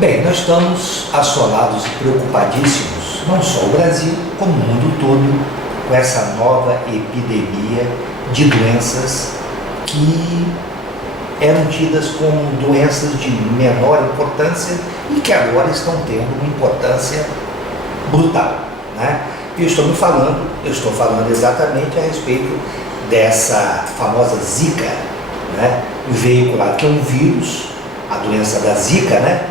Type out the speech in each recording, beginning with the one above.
Bem, nós estamos assolados e preocupadíssimos, não só o Brasil, como o mundo todo, com essa nova epidemia de doenças que eram tidas como doenças de menor importância e que agora estão tendo uma importância brutal, né? Eu estou falando exatamente a respeito dessa famosa Zika, né? Veiculada, que é um vírus, a doença da Zika, né?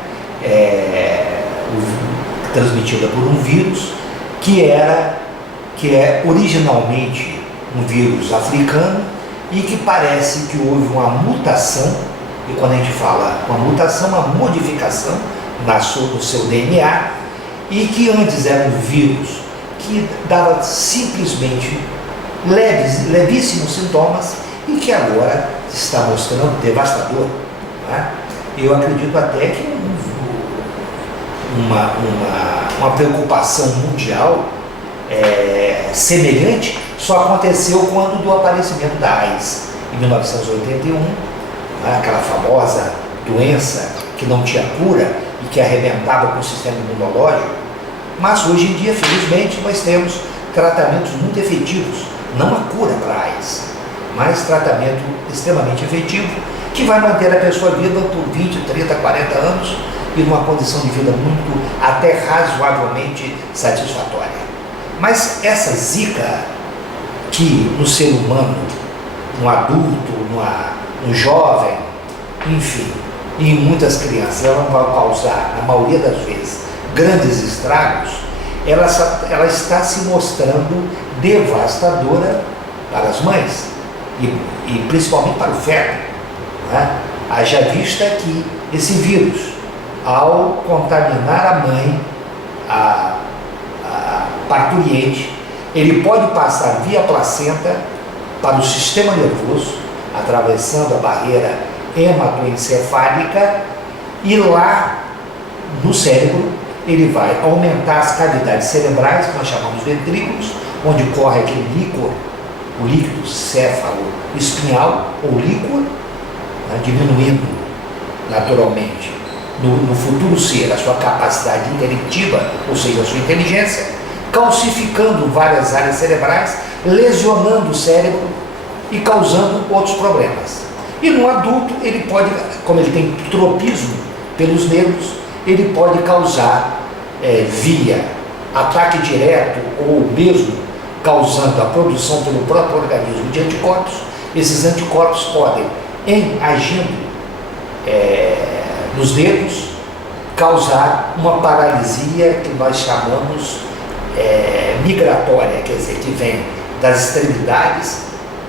Transmitida por um vírus que é originalmente um vírus africano e que parece que houve uma mutação, e quando a gente fala uma mutação, uma modificação no seu DNA, e que antes era um vírus que dava simplesmente levíssimos sintomas e que agora está mostrando devastador, né? Eu acredito até que uma preocupação mundial semelhante só aconteceu quando do aparecimento da AIDS em 1981, né? Aquela famosa doença que não tinha cura e que arrebentava com o sistema imunológico. Mas hoje em dia, felizmente, nós temos tratamentos muito efetivos, não a cura para a AIDS, mas tratamento extremamente efetivo que vai manter a pessoa viva por 20, 30, 40 anos e numa condição de vida muito, até razoavelmente satisfatória. Mas essa Zika, que no ser humano, no adulto, no jovem, enfim, e em muitas crianças, ela vai causar, na maioria das vezes, grandes estragos, ela está se mostrando devastadora para as mães e principalmente para o feto, né? Haja vista que esse vírus, ao contaminar a mãe, a parturiente, ele pode passar via placenta para o sistema nervoso, atravessando a barreira hematoencefálica, e lá no cérebro ele vai aumentar as cavidades cerebrais, que nós chamamos de ventrículos, onde corre aquele líquor, o líquido céfalo-espinhal, ou líquor, né, diminuindo naturalmente no futuro ser a sua capacidade intelectiva, ou seja, a sua inteligência, calcificando várias áreas cerebrais, lesionando o cérebro e causando outros problemas. E no adulto, ele pode, como ele tem tropismo pelos nervos, ele pode causar via ataque direto ou mesmo causando a produção pelo próprio organismo de anticorpos. Esses anticorpos podem, agindo nos dedos, causar uma paralisia que nós chamamos migratória, quer dizer, que vem das extremidades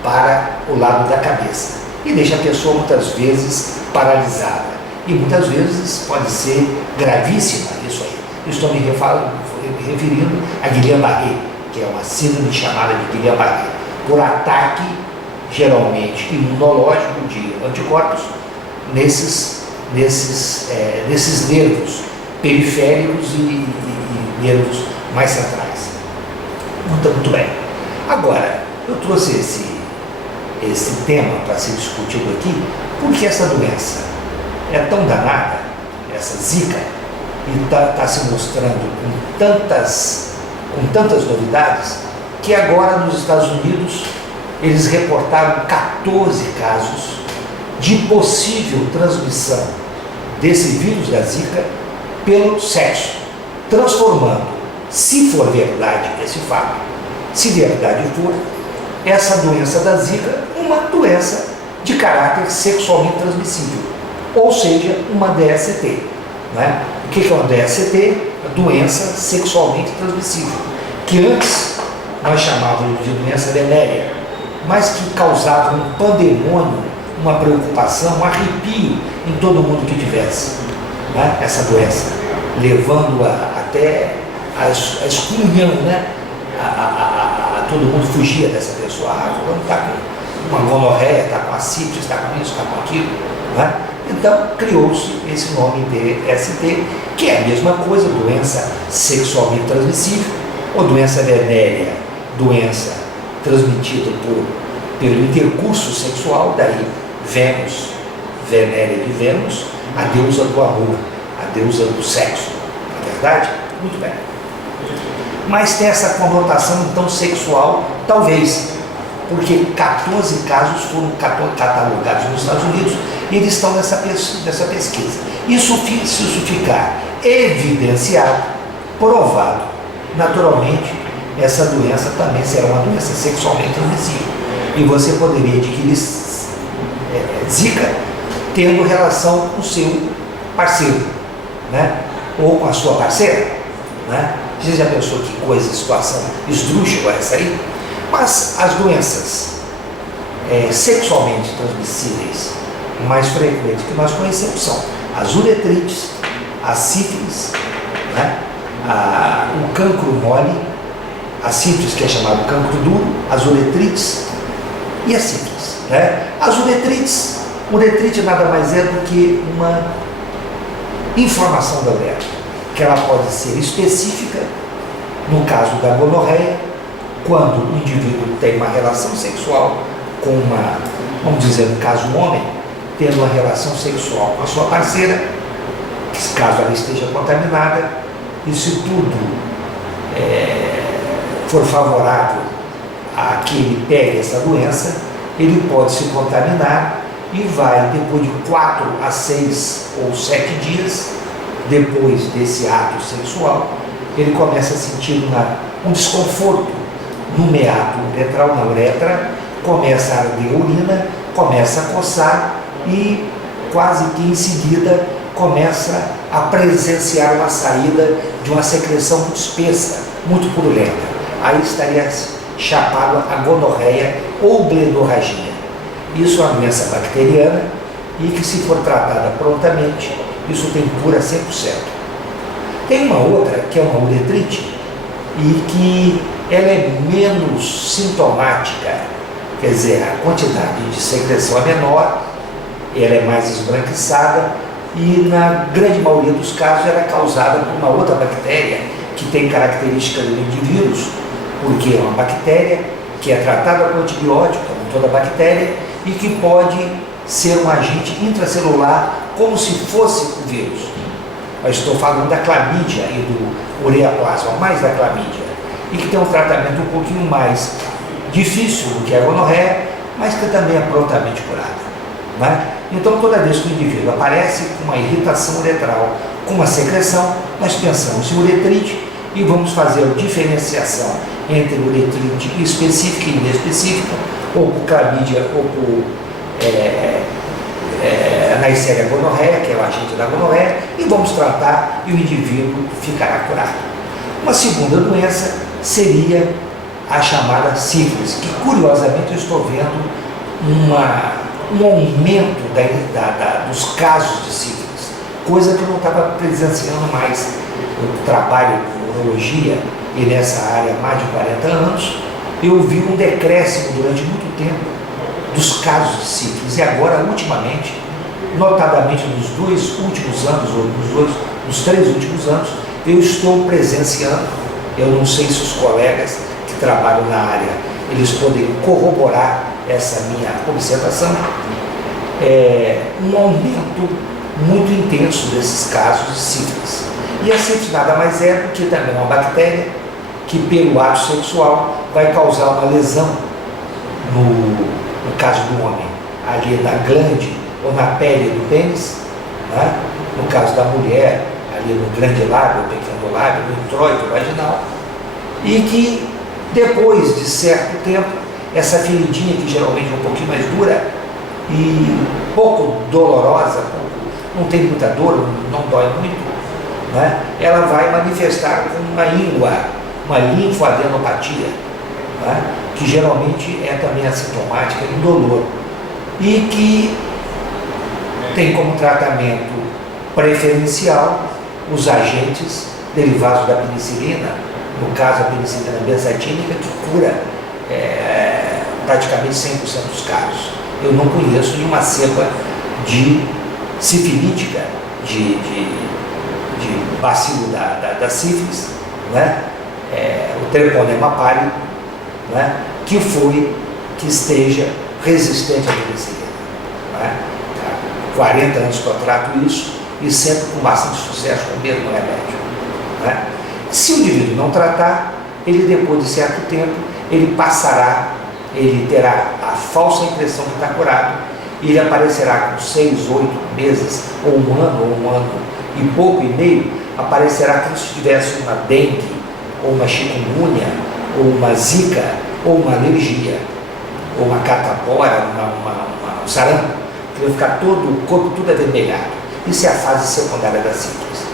para o lado da cabeça e deixa a pessoa muitas vezes paralisada, e muitas vezes pode ser gravíssima isso aí. Eu estou me referindo a Guillain-Barré, que é uma síndrome chamada de Guillain-Barré, por ataque geralmente imunológico de anticorpos nesses nervos periféricos e nervos mais centrais. Muito bem. Agora, eu trouxe esse tema para ser discutido aqui, porque essa doença é tão danada, essa Zika, e está se mostrando com tantas novidades, que agora nos Estados Unidos eles reportaram 14 casos de possível transmissão desse vírus da Zika pelo sexo, transformando, se for verdade esse fato, se verdade for, essa doença da Zika uma doença de caráter sexualmente transmissível, ou seja, uma DST, né? O que é uma DST? Doença sexualmente transmissível, que antes nós chamávamos de doença venérea, mas que causava um pandemônio, uma preocupação, um arrepio em todo mundo que tivesse, né, essa doença, levando-a até a excomunhão, né? Todo mundo fugia dessa pessoa. Fulano está com uma gonorreia, está com a sífilis, está com isso, está com aquilo, né? Então criou-se esse nome DST, que é a mesma coisa, doença sexualmente transmissível, ou doença venérea, doença transmitida pelo intercurso sexual, daí Vênus, venérea de Vênus, a deusa do amor, a deusa do sexo, não é verdade? Muito bem. Mas tem essa conotação então sexual, talvez, porque 14 casos foram catalogados nos Estados Unidos e eles estão nessa pesquisa. Isso, se isso ficar evidenciado, provado, naturalmente, essa doença também será uma doença sexualmente transmissível. E você poderia adquirir Zika tendo relação com o seu parceiro, né? Ou com a sua parceira, né? Você já pensou que coisa, situação esdrúxula essa aí? Mas as doenças sexualmente transmissíveis mais frequentes que nós conhecemos são as uretrites, a sífilis, né? O cancro mole, a sífilis, que é chamado cancro duro, as uretrites e a sífilis, né? As uretrite nada mais é do que uma inflamação da uretra, que ela pode ser específica, no caso da gonorreia, quando o indivíduo tem uma relação sexual com uma, vamos dizer, no caso um homem, tendo uma relação sexual com a sua parceira, caso ela esteja contaminada, e se tudo for favorável a que ele pegue essa doença, ele pode se contaminar e vai, depois de 4 a 6 ou 7 dias, depois desse ato sexual, ele começa a sentir um desconforto no meato uretral, na uretra, começa a arder a urina, começa a coçar e quase que em seguida começa a presenciar uma saída de uma secreção muito espessa, muito purulenta. Aí estaria chapado a gonorreia ou blenorragia. Isso é uma doença bacteriana e que, se for tratada prontamente, isso tem cura 100%. Tem uma outra, que é uma uretrite, e que ela é menos sintomática, quer dizer, a quantidade de secreção é menor, ela é mais esbranquiçada e, na grande maioria dos casos, ela é causada por uma outra bactéria que tem características de vírus, porque é uma bactéria que é tratada com antibiótico, como toda bactéria, e que pode ser um agente intracelular como se fosse o vírus. Eu estou falando da clamídia e do ureaplasma, mais da clamídia, e que tem um tratamento um pouquinho mais difícil do que a gonorreia, mas que também é prontamente curada, né? Então, toda vez que o indivíduo aparece com uma irritação uretral, com uma secreção, nós pensamos em uretrite e vamos fazer a diferenciação entre uretrite específica e inespecífica, ou por clamídia ou por Neisseria gonorreia, que é o agente da gonorreia, e vamos tratar e o indivíduo ficará curado. Uma segunda doença seria a chamada sífilis, que curiosamente eu estou vendo um aumento dos casos de sífilis, coisa que eu não estava presenciando mais. Eu trabalho com urologia e nessa área há mais de 40 anos, eu vi um decréscimo durante muito tempo dos casos de sífilis, e agora, ultimamente, notadamente nos 2 últimos anos, ou nos 3 últimos anos, eu estou presenciando, eu não sei se os colegas que trabalham na área, eles poderiam corroborar essa minha observação, um aumento muito intenso desses casos de sífilis. E a sífilis nada mais é do que também uma bactéria que, pelo ato sexual, vai causar uma lesão no caso do homem, ali na glande ou na pele do pênis, né? No caso da mulher, ali no grande lábio, pequeno lábio, no introito vaginal, e que depois de certo tempo, essa feridinha, que geralmente é um pouquinho mais dura e pouco dolorosa, não tem muita dor, não dói muito, né? Ela vai manifestar com uma linfoadenopatia, né? Que geralmente é também assintomática, indolor, e que tem como tratamento preferencial os agentes derivados da penicilina, no caso a penicilina benzatínica, que cura praticamente 100% dos casos. Eu não conheço nenhuma cepa de sifilítica, de bacilo da sífilis, né? O treponema pálido, né? Que esteja resistente à penicilina, né? Há 40 anos que eu trato isso, e sempre com bastante sucesso com o mesmo remédio. Né? Se o indivíduo não tratar, ele depois de certo tempo, ele terá a falsa impressão que está curado, e ele aparecerá com 6, 8 meses, ou um ano e pouco e meio, aparecerá como se tivesse uma dengue, ou uma chikungunya, ou uma zika, ou uma alergia, ou uma catapora, um sarampo, que vai ficar todo o corpo tudo avermelhado. Isso é a fase secundária da sífilis.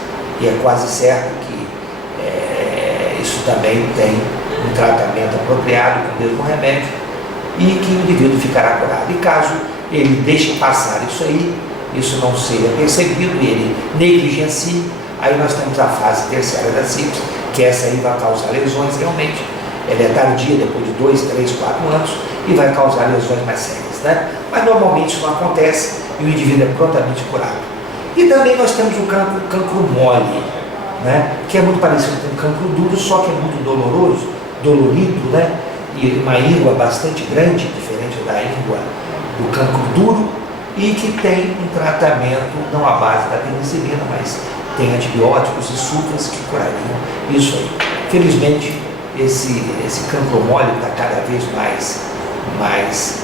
E é quase certo que isso também tem um tratamento apropriado com o mesmo remédio e que o indivíduo ficará curado. E caso ele deixe passar isso aí, isso não seja percebido e ele negligencie, aí nós temos a fase terciária da sífilis, que essa aí vai causar lesões realmente. Ela é tardia, depois de 2, 3, 4 anos, e vai causar lesões mais sérias, né? Mas normalmente isso não acontece e o indivíduo é prontamente curado. E também nós temos o cancro mole, né? Que é muito parecido com o cancro duro, só que é muito dolorido, né? E uma íngua bastante grande, diferente da íngua do cancro duro, e que tem um tratamento não à base da penicilina, mas tem antibióticos e sulfas que curariam isso aí. Felizmente, esse cancro mole está cada vez mais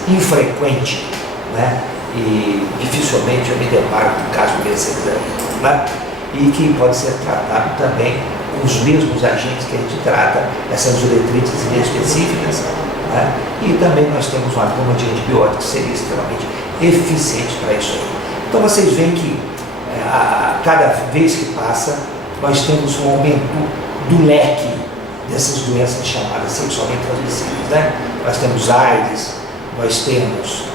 infrequente, né? E dificilmente eu me deparo com um caso desse aí, né? E que pode ser tratado também com os mesmos agentes que a gente trata essas uretrites inespecíficas, né? E também nós temos uma gama de antibióticos que seria extremamente eficiente para isso aí. Então vocês veem que cada vez que passa nós temos um aumento do leque dessas doenças chamadas sexualmente transmissíveis, né? Nós temos AIDS, nós temos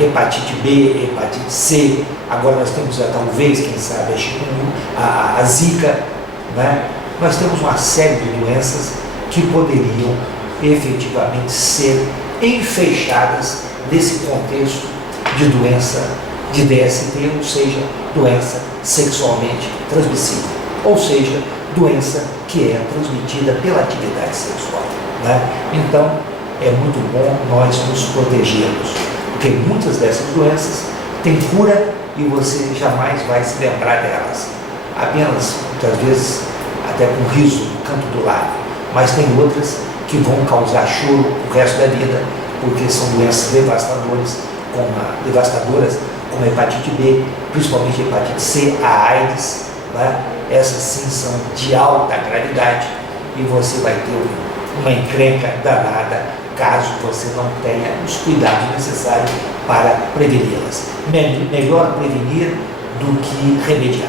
hepatite B, hepatite C, agora nós temos talvez, quem sabe, a zika, né? Nós temos uma série de doenças que poderiam efetivamente ser enfeixadas nesse contexto de doença de DST, ou seja, doença sexualmente transmissível, ou seja, doença que é transmitida pela atividade sexual, né? Então, é muito bom nós nos protegermos, porque muitas dessas doenças têm cura e você jamais vai se lembrar delas. Apenas, muitas vezes, até com riso no canto do lábio. Mas tem outras que vão causar choro o resto da vida, porque são doenças devastadoras, como a hepatite B, principalmente a hepatite C, a AIDS, né? Essas sim são de alta gravidade e você vai ter uma encrenca danada caso você não tenha os cuidados necessários para preveni-las. Melhor prevenir do que remediar.